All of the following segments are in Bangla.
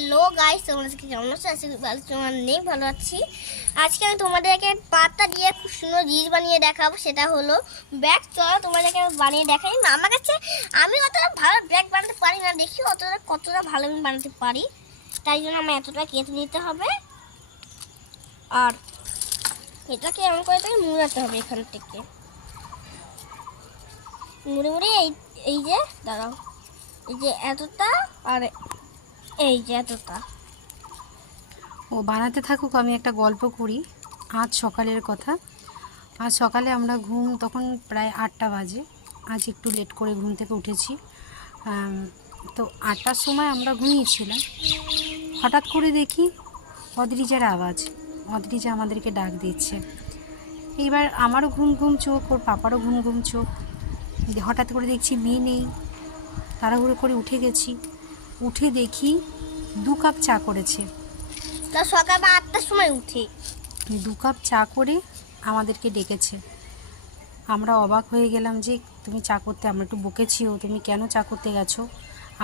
হ্যালো গাইস, তোমরা কেমন আছো? তোমার নেই ভালো আছি। আজকে আমি তোমাদেরকে পাতা দিয়ে খুব সুন্দর জিনিস বানিয়ে দেখাবো, সেটা হলো ব্যাগ। চলো তোমাদেরকে বানিয়ে দেখাই। আমার কাছে আমি অতটা ভালো ব্যাগ বানাতে পারি না, দেখি কতটা ভালো আমি বানাতে পারি। তাই জন্য আমার এতটা কেটে নিতে হবে, আর এটাকে এমন করে তাকে মুড়াতে হবে। এখান থেকে মুড়ে মুড়ে এই যে দাঁড়াও, এই যে এতটা, আর এই যে এতটা। ও বানাতে থাকুক, আমি একটা গল্প করি। আজ সকালের কথা। আজ সকালে আমরা তখন প্রায় 8টা বাজে। আজ একটু লেট করে ঘুম থেকে উঠেছি। তো 8টার সময় আমরা ঘুমিয়েছিলাম। হঠাৎ করে দেখি অদ্রিজার আওয়াজ। অদ্রিজা আমাদেরকে ডাক দিচ্ছে। এইবার আমারও ঘুম ঘুম চোখ, ওর পাপারও ঘুম ঘুম চোখ। হঠাৎ করে দেখছি মেয়ে নেই। তাড়াহুড়ো করে উঠে গেছি। উঠে দেখি 2 কাপ চা করেছে। তা সকাল 8টার সময় উঠি 2 কাপ চা করে আমাদেরকে ডেকেছে। আমরা অবাক হয়ে গেলাম যে তুমি চা করতে, আমরা একটু বকেছিও, তুমি কেন চা করতে গেছো?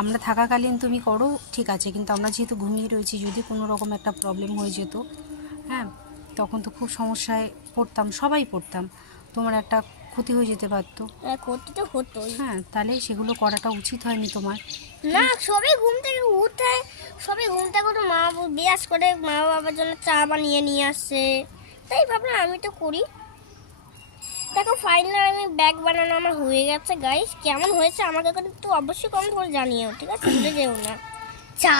আমরা থাকাকালীন তুমি করো, ঠিক আছে, কিন্তু আমরা যেহেতু ঘুমিয়ে রয়েছি, যদি কোনো রকম একটা প্রবলেম হয়ে যেত, হ্যাঁ, তখন তো খুব সমস্যায় পড়তাম, সবাই পড়তাম, তোমার একটা ক্ষতি হয়ে যেতে পারতো। ক্ষতি তো হতোই। হ্যাঁ, তাহলে সেগুলো করাটা উচিত হয়নি তোমার। না, সবে ঘুম থেকে উঠে মা বিরাজ করে মা বাবার জন্য চা বানিয়ে নিয়ে আসে, তাই ভাবলাম আমি তো করি। দেখো ফাইনাল আমি ব্যাগ বানানো আমার হয়ে গেছে। গাইস, কেমন হয়েছে আমাকে কিন্তু অবশ্যই কমেন্ট করে জানিও, ঠিক আছে? ভুলে যেও না। চা